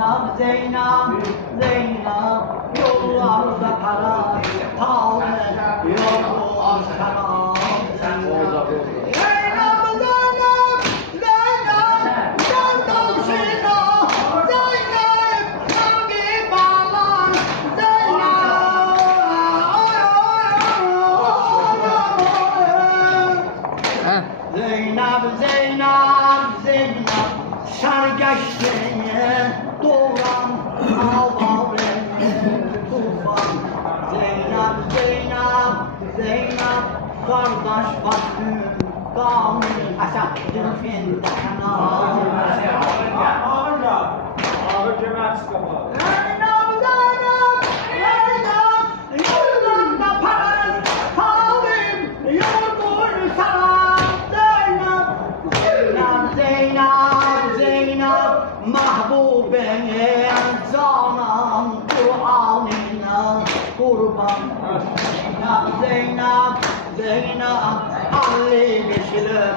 Zeynep, Zeynep, Zeynep, yollarda para, pahalı yollar sana. Zeynep, Zeynep, Zeynep, Zeynep, Şina, Zeynep, kalbi bağlar, Zeynep. Zeynep, Zeynep, Zeynep, sargaçlığı doğan avavrenin tufan. Zeynep, Zeynep, Zeynep, kardeş baktım, kanun aşağı dürfenden ağır. Ağır cemaat çıkamaz. Zeynep, Zeynep, Zeynep, yollarda paran, halim yorgun sana. Zeynep, Zeynep, Zeynep, mahbubeye canan Kur'an'ına kurban. Zeynep, Zeynep, Zeynep, Ali Beşir'im